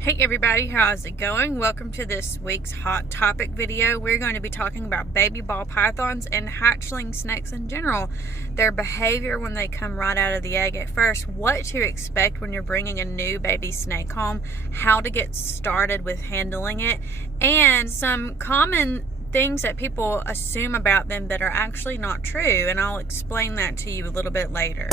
Hey everybody, how's it going? Welcome to this week's hot topic video. We're going to be talking about baby ball pythons and hatchling snakes in general. Their behavior when they come right out of the egg at first, what to expect when you're bringing a new baby snake home, how to get started with handling it, and some common things that people assume about them that are actually not true, and I'll explain that to you a little bit later.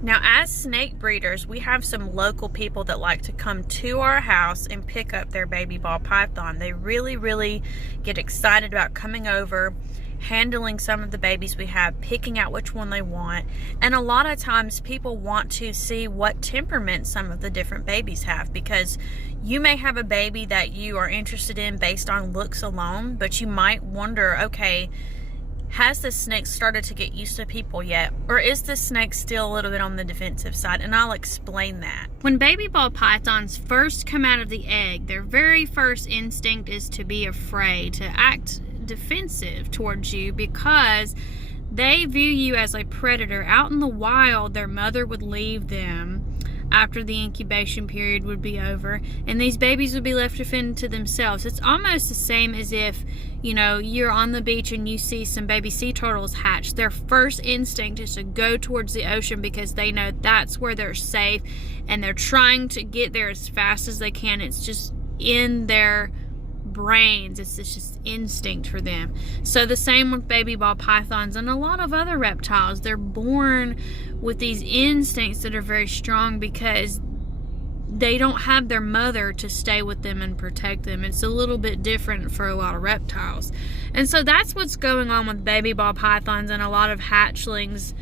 Now, as snake breeders, we have some local people that like to come to our house and pick up their baby ball python. They really get excited about coming over, handling some of the babies we have, picking out which one they want. And a lot of times people want to see what temperament some of the different babies have, because you may have a baby that you are interested in based on looks alone, but you might wonder, okay, has this snake started to get used to people yet? Or is this snake still a little bit on the defensive side? And I'll explain that. When baby ball pythons first come out of the egg, their very first instinct is to be afraid, to act defensive towards you, because they view you as a predator. Out in the wild, their mother would leave them after the incubation period would be over, and these babies would be left to fend to themselves. It's almost the same as if, you know, you're on the beach and you see some baby sea turtles hatch. Their first instinct is to go towards the ocean because they know that's where they're safe, and they're trying to get there as fast as they can. It's just in their brains. It's just instinct for them. So the same with baby ball pythons and a lot of other reptiles. They're born with these instincts that are very strong because they don't have their mother to stay with them and protect them. It's a little bit different for a lot of reptiles. And so that's what's going on with baby ball pythons and a lot of hatchlings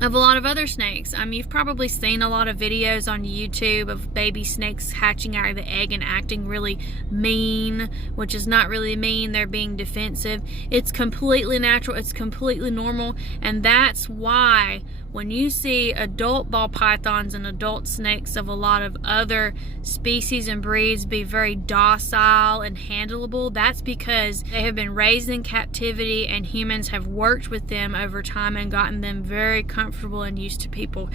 of a lot of other snakes. You've probably seen a lot of videos on YouTube of baby snakes hatching out of the egg and acting really mean, which is not really mean. They're being defensive. It's completely natural. It's completely normal. And that's why when you see adult ball pythons and adult snakes of a lot of other species and breeds be very docile and handleable, that's because they have been raised in captivity and humans have worked with them over time and gotten them very comfortable and used to people.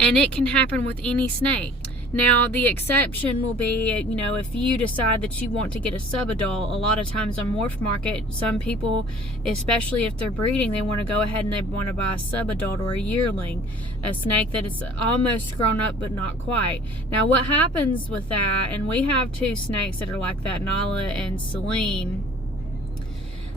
And it can happen with any snake. Now, the exception will be, you know, if you decide that you want to get a subadult. A lot of times on Morph Market, some people, especially if they're breeding, they want to go ahead and they want to buy a subadult or a yearling, a snake that is almost grown up but not quite. Now, what happens with that, and we have two snakes that are like that, Nala and Celine.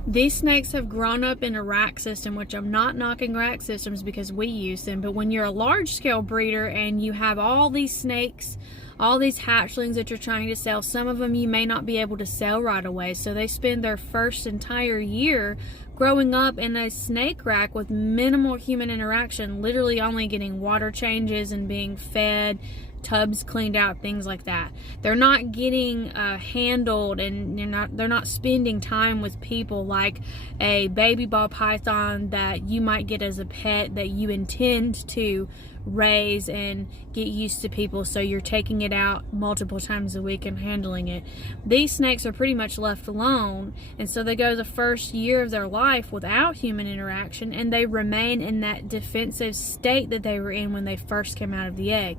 These snakes have grown up in a rack system, which I'm not knocking rack systems because we use them, but when you're a large scale breeder and you have all these snakes, all these hatchlings that you're trying to sell, some of them you may not be able to sell right away, so they spend their first entire year growing up in a snake rack with minimal human interaction, literally only getting water changes and being fed, tubs cleaned out, things like that. They're not getting handled, and they're not spending time with people like a baby ball python that you might get as a pet that you intend to raise and get used to people, so you're taking it out multiple times a week and handling it. These snakes are pretty much left alone, and so they go the first year of their life without human interaction, and they remain in that defensive state that they were in when they first came out of the egg.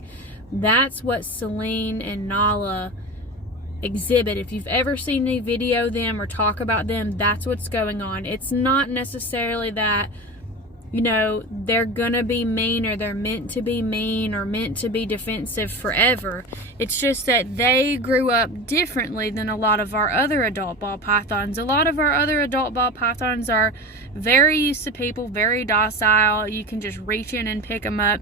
That's what Celine and Nala exhibit. If you've ever seen me video them or talk about them, that's what's going on. It's not necessarily that, you know, they're gonna be mean or they're meant to be mean or meant to be defensive forever. It's just that they grew up differently than a lot of our other adult ball pythons. A lot of our other adult ball pythons are very used to people, very docile. You can just reach in and pick them up.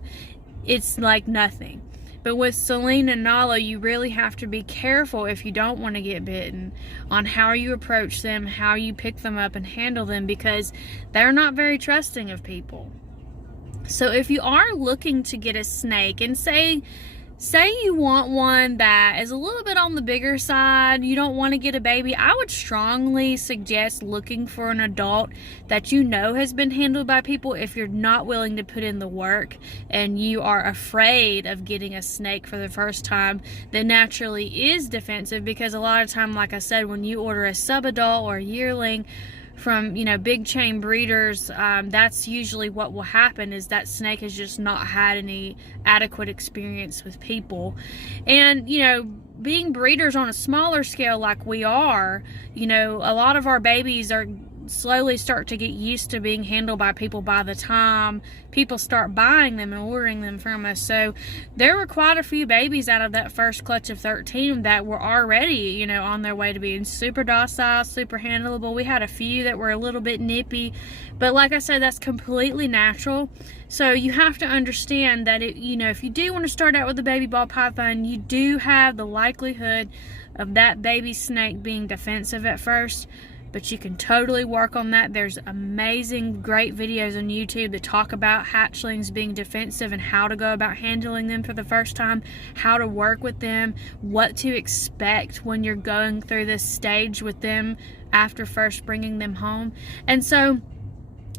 It's like nothing. But with Celine and Nala, you really have to be careful if you don't want to get bitten on how you approach them, how you pick them up and handle them, because they're not very trusting of people. So if you are looking to get a snake, and say say you want one that is a little bit on the bigger side, you don't want to get a baby, I would strongly suggest looking for an adult that you know has been handled by people if you're not willing to put in the work and you are afraid of getting a snake for the first time that naturally is defensive, because a lot of time, like I said, when you order a subadult or a yearling from, you know, big chain breeders, that's usually what will happen, is that snake has just not had any adequate experience with people. And, you know, being breeders on a smaller scale like we are, you know, a lot of our babies are slowly start to get used to being handled by people by the time people start buying them and ordering them from us. So there were quite a few babies out of that first clutch of 13 that were already, you know, on their way to being super docile, super handleable. We had a few that were a little bit nippy, but like I said, that's completely natural. So you have to understand that it, you know, if you do want to start out with a baby ball python, you do have the likelihood of that baby snake being defensive at first. But you can totally work on that. There's amazing, great videos on YouTube that talk about hatchlings being defensive and how to go about handling them for the first time, how to work with them, what to expect when you're going through this stage with them after first bringing them home. And so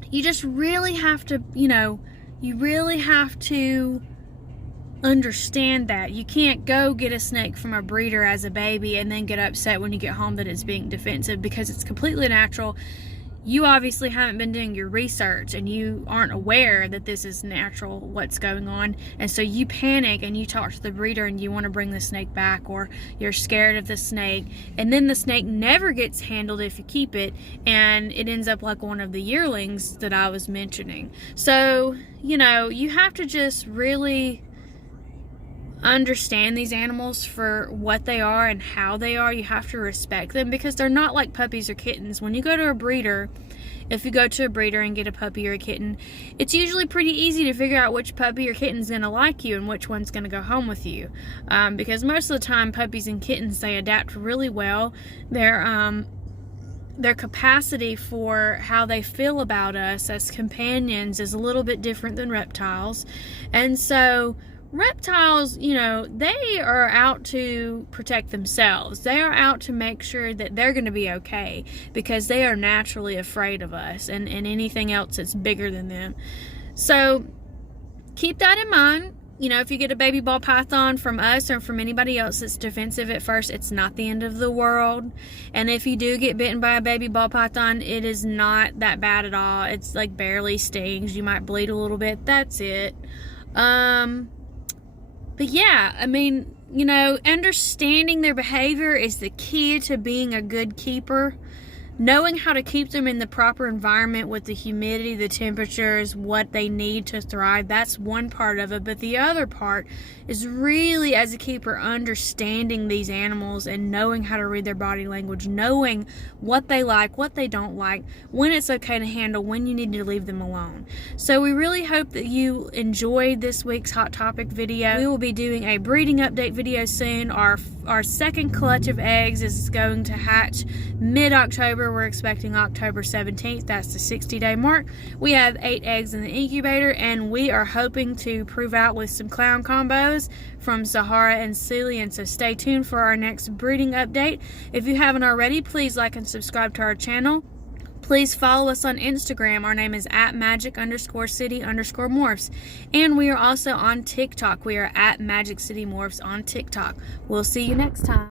you just really have to, you know, you really have to understand that you can't go get a snake from a breeder as a baby and then get upset when you get home that it's being defensive, because it's completely natural. You obviously haven't been doing your research and you aren't aware that this is natural, what's going on, and so you panic and you talk to the breeder and you want to bring the snake back, or you're scared of the snake, and then the snake never gets handled if you keep it, and it ends up like one of the yearlings that I was mentioning. So, you know, you have to just really understand these animals for what they are and how they are. You have to respect them, because they're not like puppies or kittens. When you go to a breeder, if you go to a breeder and get a puppy or a kitten, it's usually pretty easy to figure out which puppy or kitten's going to like you and which one's going to go home with you, because most of the time puppies and kittens, they adapt really well. Their capacity for how they feel about us as companions is a little bit different than reptiles. And so reptiles, you know, they are out to protect themselves. They are out to make sure that they're going to be okay, because they are naturally afraid of us and anything else that's bigger than them. So keep that in mind. You know, if you get a baby ball python from us or from anybody else that's defensive at first, it's not the end of the world. And if you do get bitten by a baby ball python, it is not that bad at all. It's like barely stings. You might bleed a little bit. That's it. But yeah, I mean, you know, understanding their behavior is the key to being a good keeper. Knowing how to keep them in the proper environment with the humidity, the temperatures, what they need to thrive, that's one part of it. But the other part is really, as a keeper, understanding these animals and knowing how to read their body language, knowing what they like, what they don't like, when it's okay to handle, when you need to leave them alone. So we really hope that you enjoyed this week's Hot Topic video. We will be doing a breeding update video soon. Our second clutch of eggs is going to hatch mid-October. We're expecting October 17th. That's the 60-day mark. We have 8 eggs in the incubator, and we are hoping to prove out with some clown combos from Sahara and Cillian. So stay tuned for our next breeding update. If you haven't already, please like and subscribe to our channel. Please follow us on Instagram. Our name is @magic_city_morphs. And we are also on TikTok. We are @Magic City Morphs on TikTok. We'll see you next time.